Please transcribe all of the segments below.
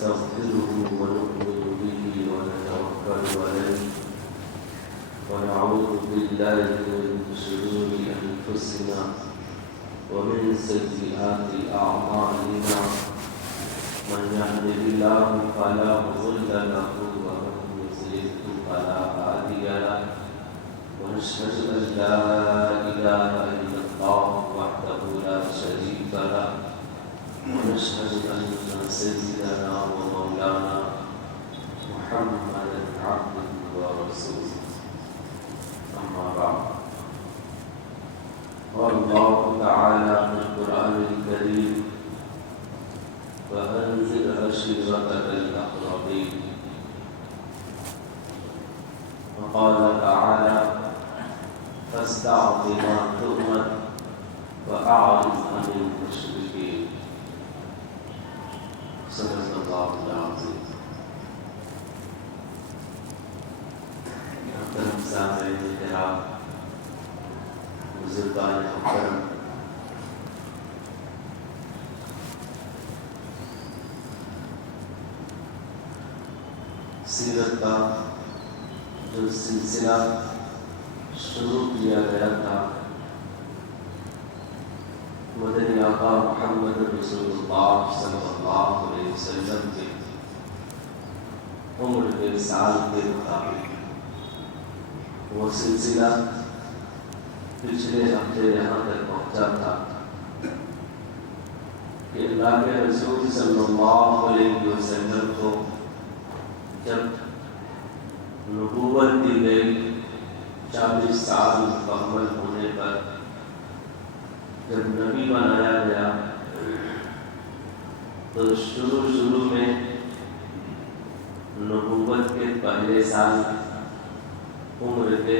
ونستغفره ونؤمن به ونتوكل عليه ونعوذ بالله من شرور أنفسنا ومن سيئات أعمالنا من يهده الله فلا مضل له ومن يضلل فلا هادي له ونشهد أن لا إله إلا الله وحده لا شريك له ونشهد أن سيدنا ومولانا محمدا عبده ورسوله أما بعد قال الله تعالى في القرآن الكريم وأنذر عشيرتك الأقربين وقال تعالى فاصدع بما تؤمر وأعرض عن المشركين صدق الله العظيم. محترم سامعین کرام، بزرگان محترم، سیرت کا جو سلسلہ شروع کیا گیا تھا مدنی آقا محمد رسول اللہ صلی اللہ علیہ وسلم کے عمر کے سال کے مطابق، وہ سلسلہ پچھلے ہفتے یہاں تک پہنچا تھا کہ اللہ کے رسول صلی اللہ علیہ وسلم کو جب نبوت دی گئی 40 سال مکمل ہونے پر جب نبی بنایا گیا تو شروع میں نبوت کے پہلے سال عمر کے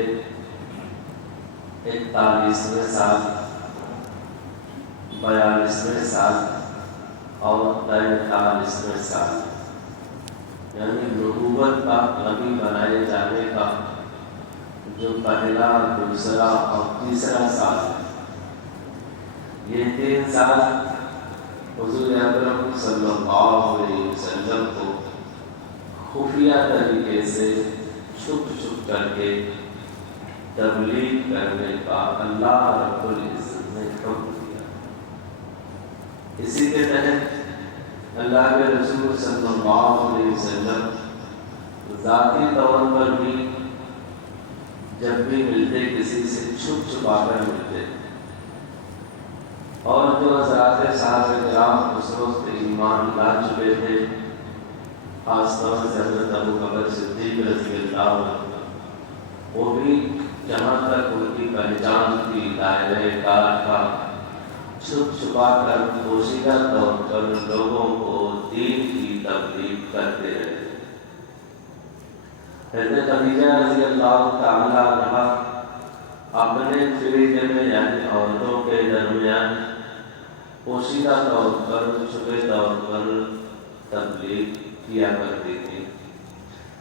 41ویں سال 42ویں سال اور 43ویں سال، یعنی نبوت کا نبی بنائے جانے کا جو پہلا، دوسرا اور تیسرا سال ہے، یہ 3 سال حضور اکرم صلی اللہ علیہ وسلم کو خفیہ طریقے سے چھپ کر کے تبلیغ کرنے کا اللہ رب العزت نے حکم دیا۔ اسی کے تحت اللہ کے رسول صلی اللہ علیہ وسلم ذاتی طور پر بھی جب بھی ملتے کسی سے چھپا کر ملتے، اور جو حضرات صحابہ کرام اس وقت ایمان لا چکے تھے، خاص طور سے حضرت ابو بکر صدیق رضی اللہ عنہ، وہ بھی جہاں تک ان کی پہچان کی دائرہ کار کا چھپا کر پوشیدہ طور پر لوگوں کو دین کی تبلیغ کرتے رہے۔ حضرت خدیجہ رضی اللہ تعالی عنہا اپنے فریقے میں یعنی عورتوں کے درمیان پوشیدہ طور پر، چھپے طور پر تبلیغ کیا کرتی تھی۔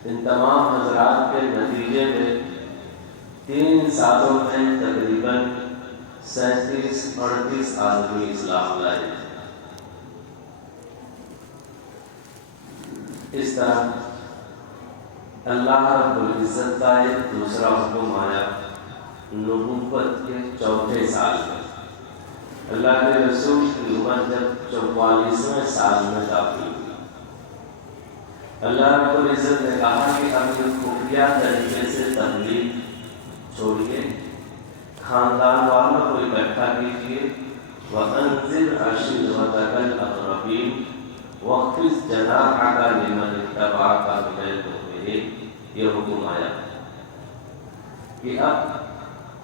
ان تمام حضرات کے نتیجے میں 3 سالوں میں تقریباً 37-38 آدمی اسلام لائے۔ اس طرح اللہ رب العزت کا ایک دوسرا حکم آیا نبوت کے 4تھے سال میں۔ اللہ کے رسول کی عمر جب 44ویں سال میں داخل ہوئی، اللہ رب العزت نے کہا کہ اب یہ خفیہ طریقے سے تبلیغ چھوڑیے، خاندان والوں کو اکٹھا کیجیے، وَأَنذِرْ عَشِيرَتَكَ الْأَقْرَبِينَ وَاخْفِضْ جَنَاحَكَ لِمَنِ اتَّبَعَكَ مِنَ الْمُؤْمِنِينَ۔ یہ حکم آیا کہ اب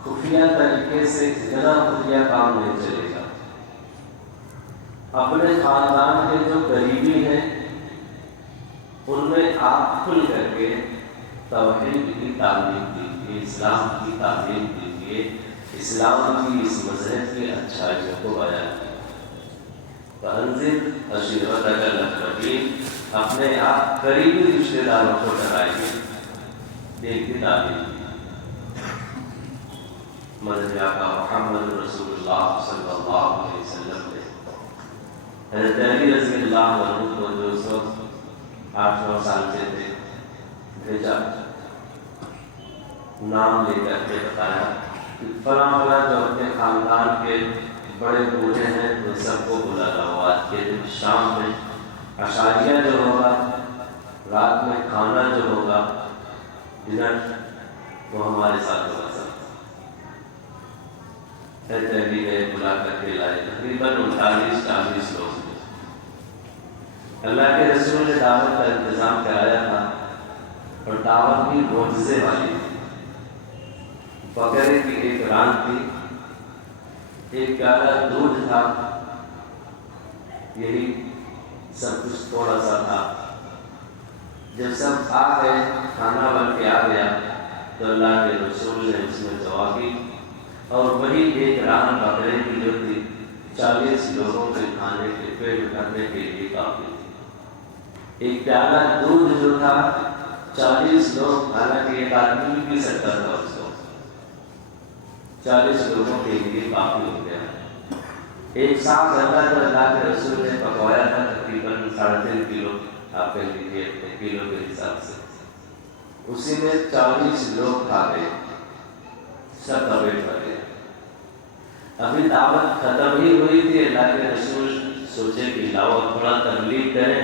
خفیہ طریقے سے اتنا خفیہ کام نہیں چلے گا، اپنے خاندان کے جو قریبی ہیں ان میں آپ کھل کر کے توحید کی تعلیم دیجیے، اسلام کی تعلیم دیجیے، اسلام کی اس مذہب کی اچھائیوں کو بیان کیجیے۔ فَأَنذِرْ عَشِيرَتَكَ الْأَقْرَبِينَ، اپنے آپ قریبی رشتہ داروں کو ڈرائیے، دین کی تعلیم دیجیے۔ مدنی آقا محمد رسول اللہ صلی اللہ علیہ وسلم نے حضرت علی رضی اللہ عنہ کو جو اس وقت 8-9 سال کے تھے، بھیجا، نام لے کر کے بتایا کہ فلاں فلاں جو اپنے خاندان کے بڑے بوڑھے ہیں وہ سب کو بلا لاؤ، آج کے دن شام میں عشاریہ جو ہوگا، رات میں کھانا جو ہوگا، ڈنر، وہ ہمارے ساتھ ہوگا سب۔ دہلی گئے، بلا کر کے لائے، تقریباً 39-40 لوگ۔ اللہ کے رسول نے دعوت کا انتظام کرایا تھا، اور دعوت بھی معجزے والی تھی۔ بکرے کی ایک ران تھی، ایک پیالہ دودھ تھا، یہی سب کچھ تھوڑا سا تھا۔ جب سب آ گئے، کھانا بن کے آ گیا، تو اللہ کے رسول نے اس میں دعا کی، اور وہی ایک ران بکرے کی جو تھی 40 لوگوں کے کھانے کے پیٹ بھرنے کے لیے کافی تھی۔ ایک پیالہ دودھ جو تھا 40 لوگ، حالانکہ ایک آدمی بھی پی سکتا تھا اس کو، 40 لوگوں کے لیے کافی ہو گیا۔ ایک ساتھ اللہ جو اللہ کے رسول نے پکوایا تھا، تقریباً 3.5 کلو، آپ کہہ لیجیے کلو کے حساب سے، اسی میں 40 لوگ کھا گئے، سب کا پیٹ بھر گیا۔ ابھی دعوت ختم ہی ہوئی تھی، اللہ کے رسول سوچے کہ لاؤ تھوڑا تبلیغ کریں،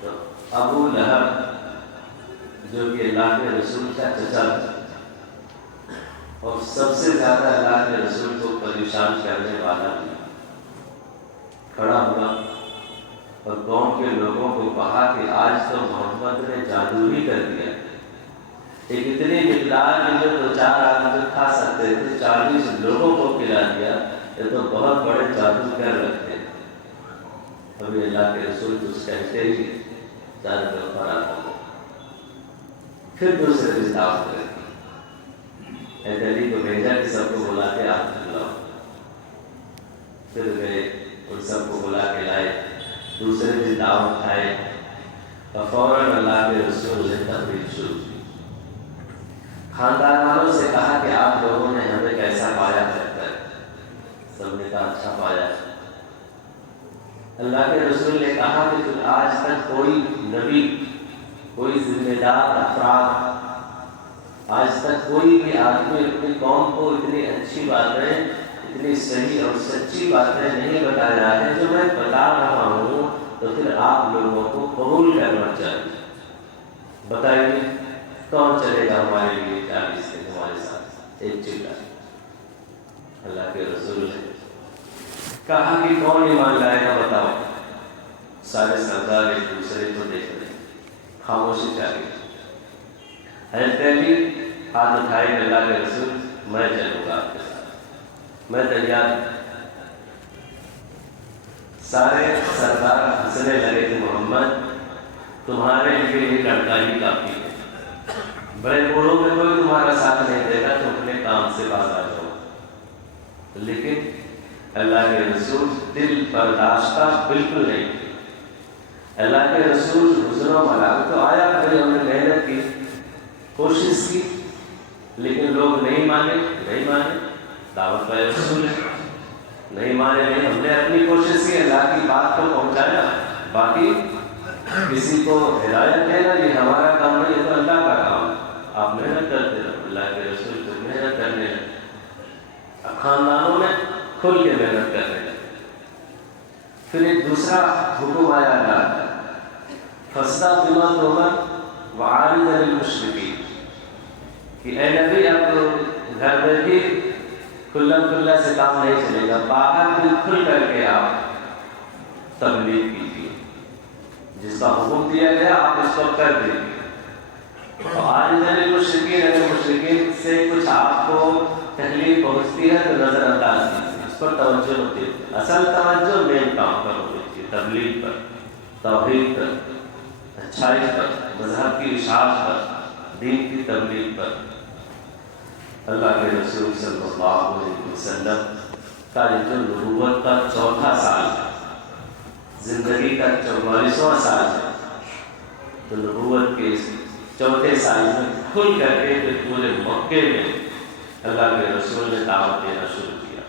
تو ابو لہب جو کہ اللہ کے رسول کا چچا تھا، اور سب سے زیادہ اللہ کے رسول کو پریشان کرنے والا بھی، کھڑا ہوا اور قوم کے لوگوں کو کہا کہ آج تو محمد نے جادو ہی کر دیا۔ ایک اتنی مقدار میں جو 2-4 آدمی کھا سکتے تھے، 40 لوگوں کو کھلا دیا، یہ تو بہت بڑے جادو کر رکھتے۔ ابھی اللہ کے رسول کچھ کہتے ہی چاروں طرف آتا ہو۔ پھر دوسرے دن دعوت کر دہلی کو بھیجا کہ سب کو بلا کے آپ بلاؤ۔ پھر گئے، ان سب کو بلا کے لائے، دوسرے دن دعوت کھائے، اور فوراً اللہ کے رسول نے تقریر شروع کی۔ خاندان والوں سے کہا کہ آپ لوگوں نے ہمیں کیسا پایا ہے؟ سب نے کہا اچھا پایا۔ اللہ کے رسول نے کہا کہ آج تک کوئی نبی، کوئی ذمہ دار افراد، آج تک کوئی بھی آدمی اپنی قوم کو اتنی اچھی باتیں، اتنی صحیح اور سچی باتیں نہیں بتایا ہے جو میں بتا رہا ہوں، تو پھر آپ لوگوں کو قبول کرنا چاہیے۔ بتائیے کون چلے گا ہمارے لیے 40 دن ہمارے ساتھ؟ ایک چلا۔ اللہ کے رسول نے کہا کہ کون ایمان لائے گا بتاؤ؟ سارے سردار ایک دوسرے کو دیکھ رہے، خاموشی چاہیے۔ حضرت علی ہاتھ اٹھائے کہ اللہ کے رسول میں چلوں گا آپ کے ساتھ، میں تیار ہوں۔ سارے سردار ہنسنے لگے کہ محمد تمہارے لیے یہ لڑکا ہی کافی ہے، بڑے بوڑھوں میں کوئی تمہارا ساتھ نہیں دے گا، تم اپنے کام سے باز آ جاؤ۔ لیکن اللہ کے رسول دل برداشتہ بالکل نہیں تھے۔ اللہ کے رسول حزن و ملال تو آیا، پھر ہم نے محنت کی، کوشش کی، لیکن لوگ نہیں مانے، دعوت کا رسول ہے، نہیں مانے، نہیں، ہم نے اپنی کوشش کی، اللہ کی بات کو پہنچایا، باقی کسی کو ہدایت دینا یہ ہمارا کام نہیں، یہ تو اللہ کا کام ہے، آپ محنت کرتے رہو۔ اللہ کے رسول کو محنت کرنے لگے، خاندانوں میں کھل کے محنت کرنے لگے۔ پھر ایک دوسرا حکم آیا اللہ فَاسْتَقْ بِمَا تُؤْمَرُ وَأَعْرِضْ عَنِ الْمُشْرِكِينَ، کہ اے نبی اب گھر میں بھی کھلا سے کام نہیں چلے گا، باہر بھی کھل کر کے آپ تبلیغ کیجیے، جس کا حکم دیا گیا آپ اس کو کر دیجیے۔ وَأَعْرِضْ عَنِ الْمُشْرِكِينَ، اگر مشرکین سے کچھ آپ کو تکلیف پہنچتی ہے تو نظر انداز کیجیے، اس پر توجہ مت دیجیے، اصل توجہ مین کام پر ہو دیجیے، تبلیغ پر، توحید پر، اچھائی پر، مذہب کی اشاعت پر، دین کی تبلیغ پر۔ اللہ کے رسول صلی اللہ علیہ وسلم کا جو نبوت کا 4تھا سال ہے، زندگی کا 44واں سال ہے، تو نبوت کے 4تھے سال میں کھل کر کے پورے مکے میں اللہ کے رسول نے دعوت دینا شروع کیا۔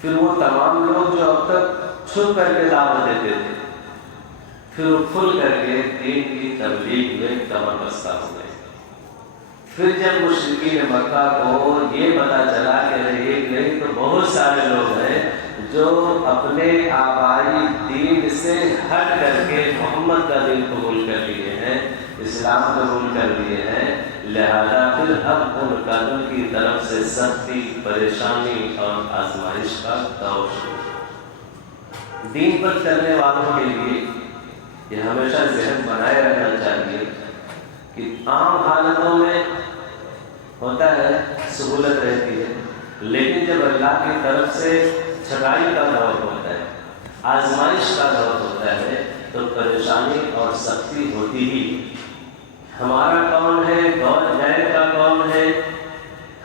پھر وہ تمام لوگ جو اب تک چھپ کر کے دعوت دیتے تھے، پھر وہ کھل کر کے دین کی تبلیغ میں کمر بستہ ہو گئے۔ پھر جب مشرکین مکہ کو یہ پتا چلا کہ ایک نہیں تو بہت سارے لوگ ہیں جو اپنے آبائی دین سے ہٹ کر کے محمد کا دین قبول کر لیے ہیں، اسلام قبول کر لیے ہیں، لہذا پھر اب ان قانون کی طرف سے سختی، پریشانی اور آزمائش کا دور شروع۔ دین پر چلنے والوں کے لیے یہ ہمیشہ ذہن بنائے رکھنا چاہیے کہ عام حالتوں میں ہوتا ہے سہولت رہتی ہے، لیکن جب اللہ کی طرف سے چھٹائی کا دور ہوتا ہے، آزمائش کا دور ہوتا ہے، تو پریشانی اور سختی ہوتی ہی۔ ہمارا کون ہے، غیر کا کون ہے،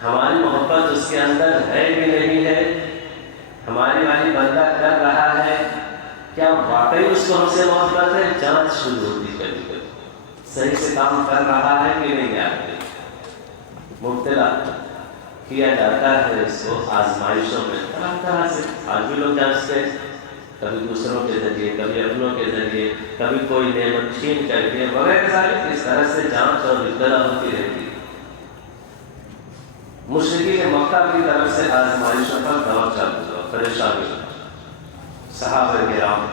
ہماری محبت اس کے اندر ہے کہ نہیں ہے، ہماری والی بندہ کر رہا ہے، کیا واقعی اس کو ہم سے محبت ہے، جانچ شروع ہوتی کبھی کبھی، صحیح سے کام کر رہا ہے کہ نہیں آگے، مبتلا کیا جاتا ہے اس کو آزمائشوں میں طرح طرح سے۔ آج بھی لوگ جانچتے ہیں، کبھی دوسروں کے ذریعے، کبھی اپنوں کے ذریعے، کبھی کوئی نعمت چھین کر کے وغیرہ ساری اس طرح سے جانچ اور ابتلا ہوتی رہتی ہے۔ مشرکین مکہ کی طرف سے آزمائشوں کا دور چالو ہوا، پریشانی، صحابہ کرام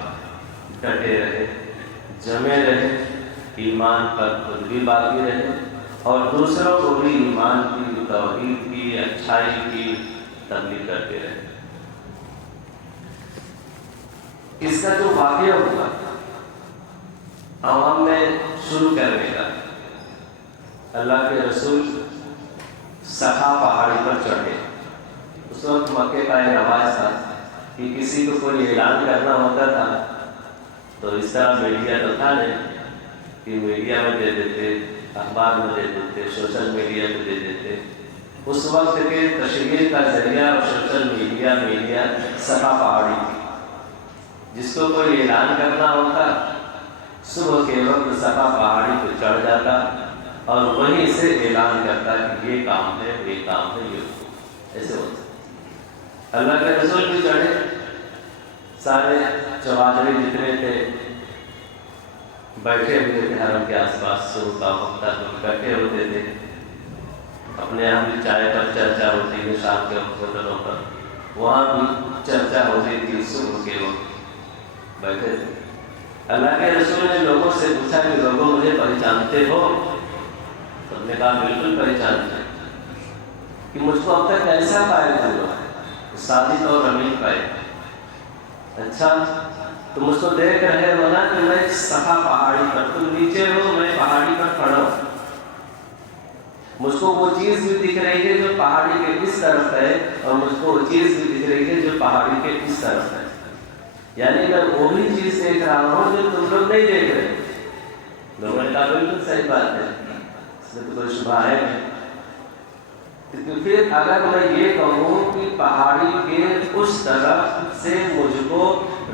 ڈٹے رہے، جمے رہے، ایمان پر خود بھی باقی رہے اور دوسروں کو بھی ایمان کی، توحید کی، اچھائی کی تبلیغ کرتے رہے۔ اس کا جو واقعہ ہوا عوام میں شروع کرنے کا، اللہ کے رسول صفا پہاڑی پر چڑھے۔ اس وقت مکے کا ایک رواج تھا کہ کسی کو کوئی اعلان کرنا ہوتا تھا تو اس طرح میڈیا تو تھا نہیں کہ میڈیا میں دے دیتے، اخبار میں دے دیتے، سوشل میڈیا میں دے دیتے۔ اس وقت کے تشہیر کا ذریعہ اور سوشل میڈیا صفا پہاڑی تھی۔ جس کو کوئی اعلان کرنا ہوتا صبح کے وقت صفا پہاڑی پہ چڑھ جاتا اور وہیں سے اعلان کرتا کہ یہ کام ہے، یہ کام ہے، یہ ایسے ہوتا۔ اللہ کے رسول بھی چڑھے، سارے چوادری جتنے تھے بیٹھے ہوئے تھے حرم کے آس پاس، صبح کا وقت تک اکٹھے ہوتے تھے، اپنے یہاں بھی چائے پر چرچا ہوتی ہے، شام کے ہوٹلوں پر وہاں بھی چرچا ہوتی تھی، صبح کے وقت بیٹھے تھے۔ اللہ کے رسول نے لوگوں سے پوچھا کہ لوگوں مجھے پہچانتے ہو؟ سب نے کہا بالکل پہچانتے ہیں۔ کہ مجھ کو اب تک ایسا پائے ہوا ہے، صادق اور امین پائے۔ اچھا تو مجھ کو دیکھ رہے ہو نا کہ میں صفا پہاڑی پر، تم نیچے ہو، میں پہاڑی پر کھڑا ہوں۔ مجھ کو وہ چیز بھی دکھ رہی ہے جو پہاڑی کے اس طرف ہے، اور مجھ کو وہ چیز بھی دکھ رہی ہے جو پہاڑی کے اس طرف ہے۔ یعنی میں وہی چیز دیکھ رہا ہوں جو تم لوگ نہیں دیکھ رہے۔ لوگوں نے کہا بالکل صحیح بات ہے، اس میں تو کوئی شبہ ہے نہیں۔ پھر اگر میں یہ کہوں کہ پہاڑی کے اس طرف سے مجھ کو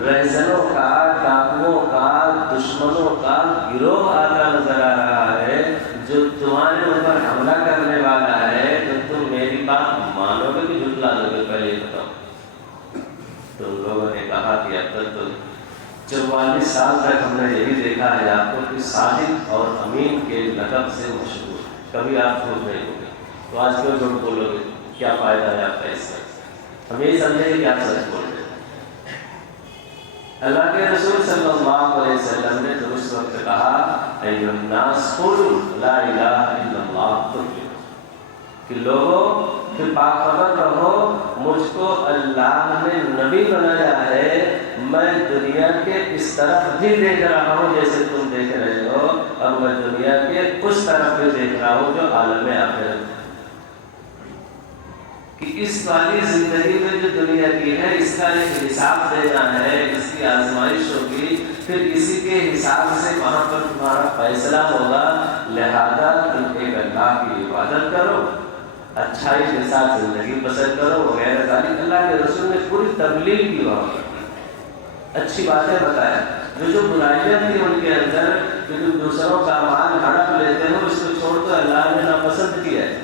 رہزنوں کا، ڈاکوؤں کا، دشمنوں کا گروہ آتا نظر آ رہا ہے جو تمہارے اوپر حملہ کرنے والا ہے، تو تم میری بات مانو گے کہ جھٹلا دو گے؟ پہلے یہ بتاؤ۔ تو لوگوں نے کہا کہ اب تک تو 44 سال تک ہم نے یہی دیکھا ہے آپ کو کہ صادق اور امین کے لقب سے مشہور، کبھی آپ جھوٹ نہیں ہوگے، تو آج کیوں جھوٹ بولو گے؟ کیا فائدہ ہے آپ کا اس کا؟ ہم یہی سمجھیں کہ آپ سچ بول رہے ہیں۔ اللہ کے رسول صلی اللہ علیہ وسلم نے تو اس وقت کہا ایھا الناس قولوا لا الہ الا اللہ تفلحوا، کہ لوگوں پھر باخبر رہو، مجھ کو اللہ نے نبی بنایا ہے، میں دنیا کے اس طرف بھی دیکھ رہا ہوں جیسے تم دیکھ رہے ہو، اور میں دنیا کے اس طرف بھی دیکھ رہا ہوں جو عالم آخرت ہے، کہ اس والی زندگی میں جو دنیا کی ہے اس کا ایک حساب دینا ہے، اس کی آزمائش ہوگی، پھر اسی کے حساب سے وہاں پر تمہارا فیصلہ ہوگا۔ لہذا تم ایک اللہ کی عبادت کرو، اچھائی کے ساتھ زندگی بسر کرو وغیرہ ذالک۔ اللہ کے رسول نے پوری تبلیغ کی، وہاں پر اچھی باتیں بتایا، جو برائیاں تھیں ان کے اندر کہ تم دوسروں کا مال ہڑپ لیتے ہو، اس کو چھوڑ تو اللہ نے ناپسند کیا ہے۔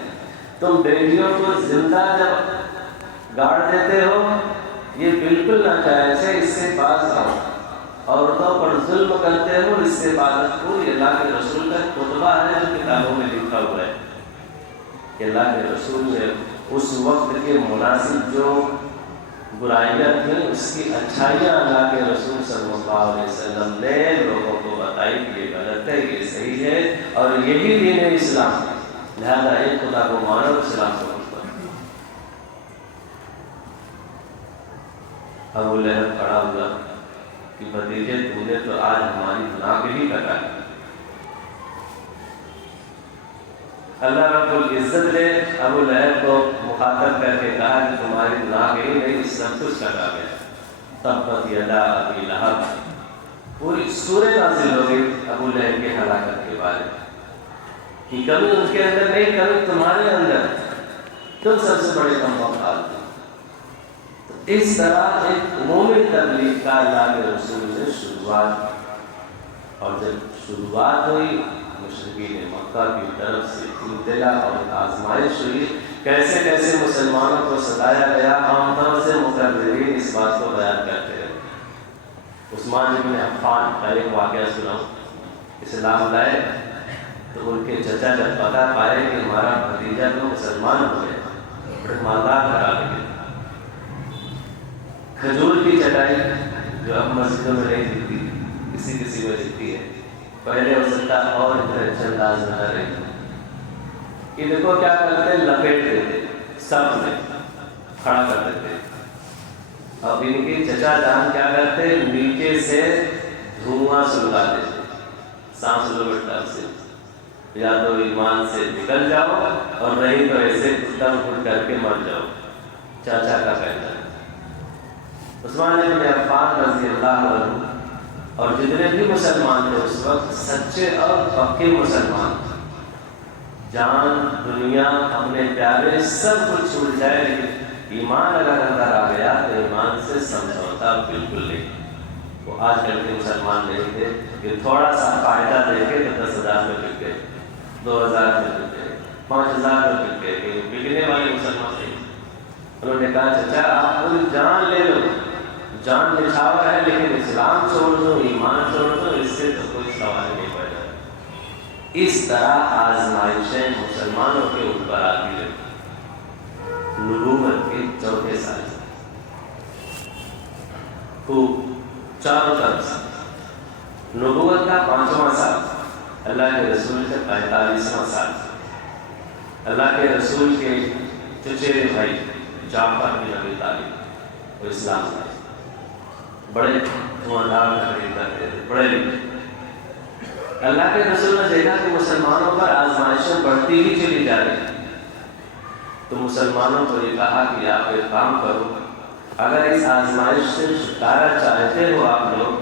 تم بیٹیوں کو زندہ جب گاڑ دیتے ہو، یہ بالکل ناجائز ہے، اس سے باز آؤ۔ عورتوں پر ظلم کرتے ہو، اس سے عبادت پوری اللہ کے رسول کا خطبہ ہے جو کتابوں میں لکھا ہوا ہے کہ اللہ کے رسول نے اس وقت کے مناسب جو برائیاں تھیں اس کی اچھائیاں اللہ کے رسول صلی اللہ علیہ وسلم نے لوگوں کو بتائی کہ یہ غلط ہے، یہ صحیح ہے، اور یہی دین اسلام، لہذا ایک خدا کو مانو، اسلام کو ابو لہب کھڑا ہوا کہ بھتیجے تم نے تو آج ہماری ناک ہی کٹا لی۔ اللہ رب العزت نے ابو لہب کو مخاطب کر کے کہا کہ تمہاری ناک ہی نہیں سب کچھ کٹا گیا، تبت یدا ابی لہب، پوری سورہ نازل ہو گئی ابو لہب کے ہلاکت کے بارے میں کہ کبھی ان کے اندر نہیں، کبھی تمہارے اندر، تم سب سے بڑے کم وقت۔ اس طرح ایک عمومی تبلیغ کا اللہ کے رسول نے شروعات، اور جب شروعات ہوئی مشرکین مکہ کی طرف سے ابتلا اور آزمائش ہوئی، کیسے کیسے مسلمانوں کو ستایا گیا، عام طور سے مقررین اس بات کو بیان کرتے ہیں۔ عثمان بن عفان کا ایک واقعہ سناؤ، اسلام لائے تو ان کے چچا جب پتہ پائے کہ ہمارا بھتیجا تو مسلمان ہو گیا، بڑے مالدار گھر آ گئے، کھجور کی چٹائی جو اب مسجدوں میں نہیں دکھتی، کسی کسی میں دکھتی ہے، پہلے ہو سکتا اور اتنے اچھے انداز میں نہ رہی، کہ دیکھو کیا کرتے، لپیٹ دیتے، سب میں کھڑا کر دیتے، اب ان کی چچا جان کیا کرتے، نیچے سے دھواں سلگا دیتے، سانس لو بیٹا سے، یا تو ایمان سے نکل جاؤ اور نہیں تو ایسے دم گھٹ کر کے مر جاؤ، چاچا کا کہنا ہے۔ عثمان بن عفان رضی اللہ عنہ اور جتنے بھی مسلمان تھے اس وقت سچے اور پکے مسلمان، جان دنیا اپنے پیارے سب کچھ چھوٹ جائے لیکن ایمان اگر اندر آ گیا تو ایمان سے سمجھوتا بالکل نہیں۔ وہ آج کل کے مسلمان نہیں تھے کہ تھوڑا سا فائدہ دیکھے تو 10,000 میں بک گئے، 2,000 میں بک گئے، 5,000 میں بک گئے، کہ بکنے والے مسلمان نہیں۔ انہوں نے کہا چچا آپ پوری جان لے لو، جان نچھاور ہے لیکن اسلام چھوڑ دو، ایمان چھوڑ دو، اس سے تو کوئی سوال نہیں پیدا۔ اس طرح آزمائشیں مسلمانوں کے اوپر آتی رہی۔ نبوت کے 4 سال خوب چاروں طرف سے، نبوت کا 5واں سال، اللہ کے رسول کے 45واں سال، اللہ کے رسول کے چچیرے بھائی جعفر بن ابی طالب وہ اسلام لائے، بڑے دھواندار تقریر کرتے تھے، بڑے لکھے۔ اللہ کے رسول نے دیکھا کہ مسلمانوں پر آزمائشیں بڑھتی ہی چلی جا رہی، تو مسلمانوں کو یہ کہا کہ آپ ایک کام کرو، اگر اس آزمائش سے چھٹکارا چاہتے ہو آپ لوگ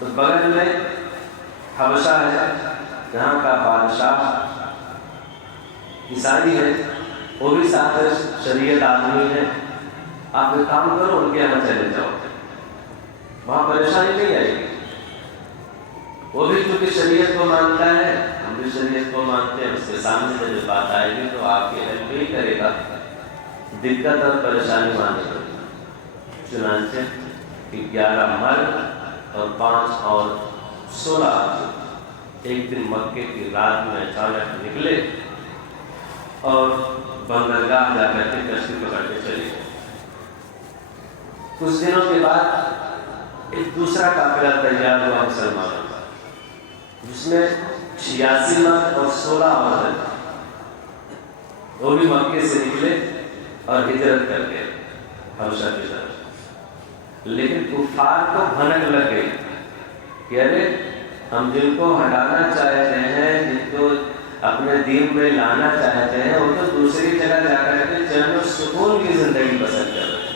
تو بغل میں حبشہ ہے، یہاں کا بادشاہ عیسائی ہے، وہ بھی ساتھ شریعت آدمی ہے، آپ ایک کام کرو ان کے یہاں چلے جاؤ، وہاں پریشانی نہیں آئے گی، وہ بھی چونکہ شریعت کو مانتا ہے، ہم بھی شریعت کو مانتے ہیں، اس کے سامنے سے جو بات آئے گی تو آپ کی ہیلپ نہیں کرے گا، دقت اور پریشانی ماننے کو۔ چنانچہ 11 مرد اور 5 اور 16 آدمی ایک دن مکے کی رات میں اچانک نکلے اور بندرگاہ جا کر کے کشتی پکڑ کے چلے گئے۔ کچھ دنوں کے بعد ایک دوسرا قافلہ تیار ہوا مسلمانوں کا، جس میں 86 مرد اور 16 عورتیں، وہ بھی مکے سے نکلے اور ہجرت کر گئے حبشہ کی طرف۔ لیکن کفار کو بھنک لگ گئی کہ ارے ہم جن کو ہٹانا چاہتے ہیں، جن کو اپنے دین میں لانا چاہتے ہیں، وہ تو دوسری جگہ جا کر کے چین و سکون کی زندگی پسند کر رہے ہیں،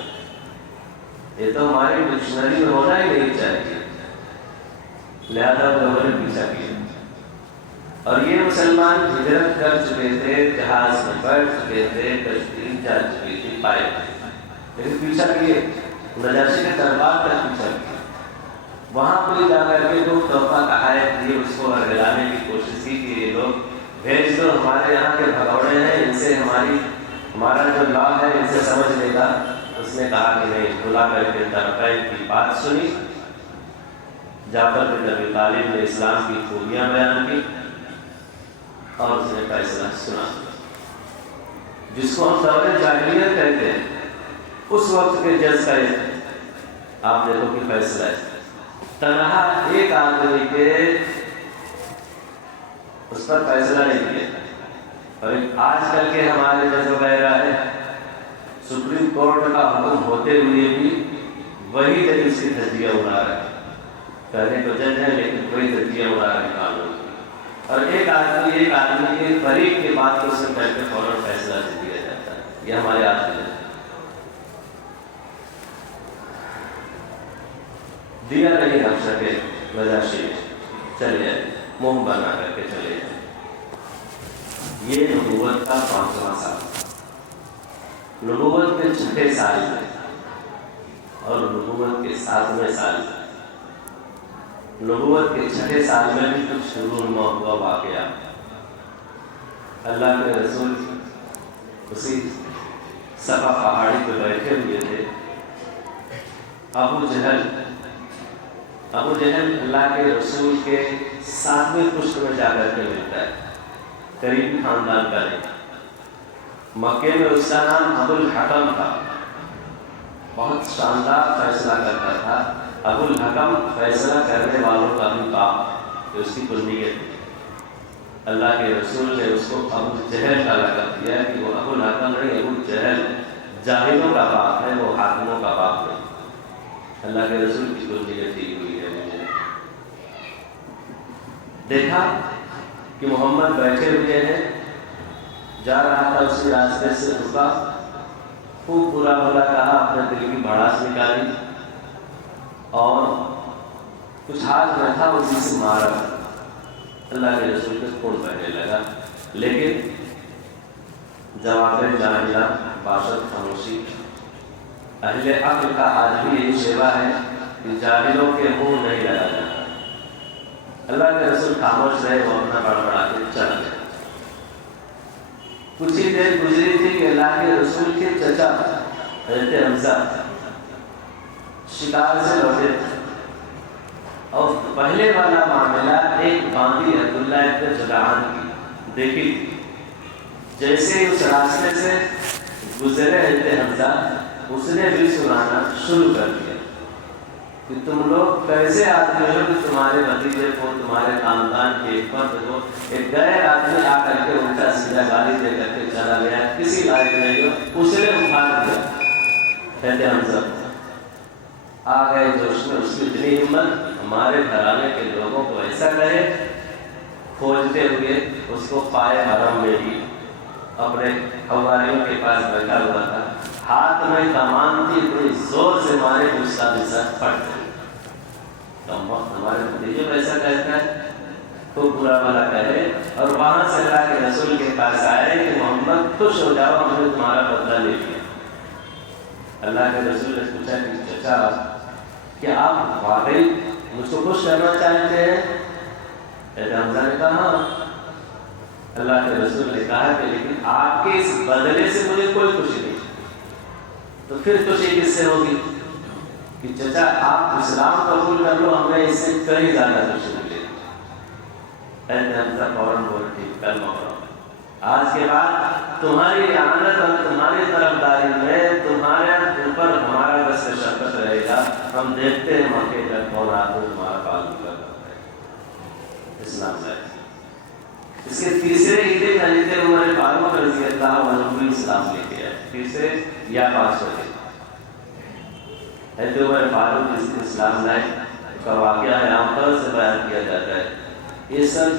یہ تو ہماری ڈکشنری میں ہونا ہی نہیں چاہیے، لہذا لوگوں نے پیچھا کیا۔ اور یہ مسلمان ہجرت کر چکے تھے، جہاز میں بیٹھ چکے تھے، کشتی جا چکی تھی پائے، لیکن پیچھا کیے، نجاشی کے دربار تک پیچھا کیا، وہاں کوئی جا کر کے جو تحفہ تحائف دیے اس کو ہرگلانے کی کوشش کی کہ یہ لوگ بھیج دو، ہمارے یہاں کے بھگوڑے ہیں، ان سے ہمارا جو لا ہے ان سے سمجھ لے گا۔ اس نے کہا کہ نہیں، بلا کر کے طرفین کی بات سنی جعفر بن ابی طالب نے اسلام کی خوبیاں بیان کی اور اس نے فیصلہ سنا دیا، جس کو ہم دور جاہلیت کہتے ہیں۔ اس وقت کے جج کا آپ دیکھو کہ فیصلہ ہے، تنہا ایک آدمی کے اس پر فیصلہ نہیں کیا۔ اور آج کل کے ہمارے جج وغیرہ ہے، سپریم کورٹ کا حکم ہوتے ہوئے بھی وہی جج اس کی دھجیاں اڑا رہے ہیں، پہلے تو جج ہے لیکن وہی دھجیاں اڑا رہے ہیں قانون کی۔ اور ایک آدمی کے فریق کے بعد تو اس سے بیٹھ کے فوراً فیصلہ دے دیا جاتا ہے۔ یہ ہمارے آج کے دیا نہیں رکھ سکے وجہ سے چلے جائے، منہ بنا کر کے چلے جائے۔ یہ نبوت کا 5واں سال، نبوت کے 6 سال میں اور نبوت کے 7ویں سال میں، نبوت کے 6 سال میں بھی کچھ رونما ہوا واقعہ۔ اللہ کے رسول اسی صفا پہاڑی پہ بیٹھے ہوئے تھے۔ ابو جہل اللہ کے رسول کے 7ویں پشت میں جا کر کے ملتا ہے، قریبی خاندان کا نہیں۔ مکے میں اس کا نام ابو الحکم تھا، بہت شاندار فیصلہ کرتا تھا۔ ابو الحکم فیصلہ کرنے والوں کا بھی باپ، اس کی کلیت تھی۔ اللہ کے رسول نے اس کو ابو جہل کا لقب دیا کہ وہ ابو الحکم نہیں، ابو جہل جاہلوں کا باپ ہے، وہ حاکموں کا باپ نہیں۔ اللہ کے رسول کی کلیت دی ہوئی ہے۔ دیکھا کہ محمد بیٹھے ہوئے ہیں، جا رہا تھا اسی راستے سے، رکا، خوب برا بھلا کہا، اپنے دل کی بھڑاس نکالی اور کچھ ہاتھ میں تھا اسی سے مارا۔ اللہ کے رسول کے خون بہنے لگا، لیکن جواب جاہلہ باشد خاموشی۔ اہل عقل کا آج بھی یہی شیوا ہے کہ جاہلوں کے منہ نہیں لگا جاتا۔ اللہ کے رسول خاموش رہے، وہ اپنا بڑبڑا کے چل گئے۔ کچھ ہی دیر گزری تھی کہ اللہ کے رسول کے چچا حضرت حمزہ شکار سے لوٹے تھے، اور پہلے والا معاملہ ایک باندی عبداللہ ابن جدعان کی دیکھی تھی۔ جیسے اس راستے سے گزرے حضرت حمزہ، اس نے بھی سنانا شروع کر دیا کہ تم لوگ کیسے آدمی ہو کہ تمہارے بھتیجے کو، تمہارے خاندان کے ایک فرد کو ایک غیر آدمی آ کر کے الٹا سیدھا گالی دے کر کے چلا گیا، کسی لائق نہیں ہو، اس نے اٹھا دیا۔ کہتے حمزہ آ گئے جوش میں، اس کی اتنی ہمت، ہمارے گھرانے کے لوگوں کو ایسا کہے، کھولتے ہوئے اس کو پائے حرم میں بھی اپنے حواریوں کے پاس بیٹھا ہوا تھا، ہاتھ میں کمان تھی، اتنی زور سے مارے کہ اس کا بھی سر پھٹ گیا۔ ہمارے بھتیجے کو ایسا کہتا ہے تو برا بھلا کہے، اور وہاں سے اللہ کے رسول کے پاس آئے کہ محمد خوش ہو جاؤ، ہم نے تمہارا بدلہ لے لیا۔ اللہ کے رسول نے پوچھا کہ چچا کیا آپ واقعی مجھ کو خوش کرنا چاہتے ہیں؟ حمزہ نے کہا ہاں۔ اللہ کے رسول نے کہا کہ لیکن آپ کے اس بدلے سے مجھے کوئی خوشی نہیں، تو پھر خوشی کس سے ہوگی کہ چچا آپ اسلام قبول کر لو، ہمیں اس سے کہیں زیادہ خوشی ملے۔ حمزہ فوراً بول ٹھیک، کلمہ پڑھو، آج کے بعد تمہاری اعانت اور تمہاری طرفداری میں تمہارے اوپر ہمارا بس شفقت رہے گا، ہم دیکھتے ہیں مکے تک کون آدمی تمہارا پالن کرتا ہے۔ اسلام ہے۔ اس کے تیسرے ہجری حضرت عمر فاروق رضی اللہ عنہ بھی اسلام لے کے آئے، تیسرے یا 500 تھے۔ حضرت عمر فاروق جس نے اسلام لائے کا واقعہ ہے، عام طور سے بیان کیا جاتا ہے، یہ سن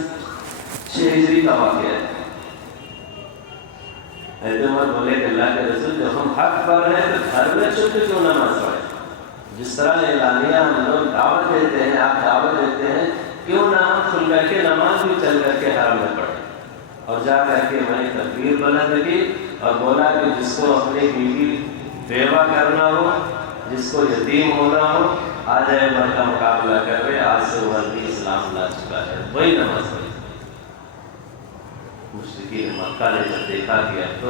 6 ہجری کا واقعہ ہے۔ حضرت عمر بولے کہ اللہ کے رسول جب ہم حق پر ہیں تو گھر میں چھپ کے کیوں نماز پڑھیں؟ جس طرح اعلانیہ ہم لوگ دعوت دیتے ہیں، آپ دعوت دیتے ہیں، کیوں نہ ہم کھل کر کے نماز بھی چل کر کے حرم میں پڑھیں؟ اور جا کر کے میں نے تکبیر بلند کی اور بولا کہ جس کو اپنی بیوی بیوہ کرنا ہو، جس کو یتیم ہونا ہو، آ جائے عمر کا مقابلہ کر رہے، آج سے عمر بھی اسلام لا چکا ہے۔ وہی نماز پڑھی۔ مشرکین مکہ نے جب دیکھا کہ اب تو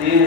3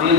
3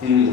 3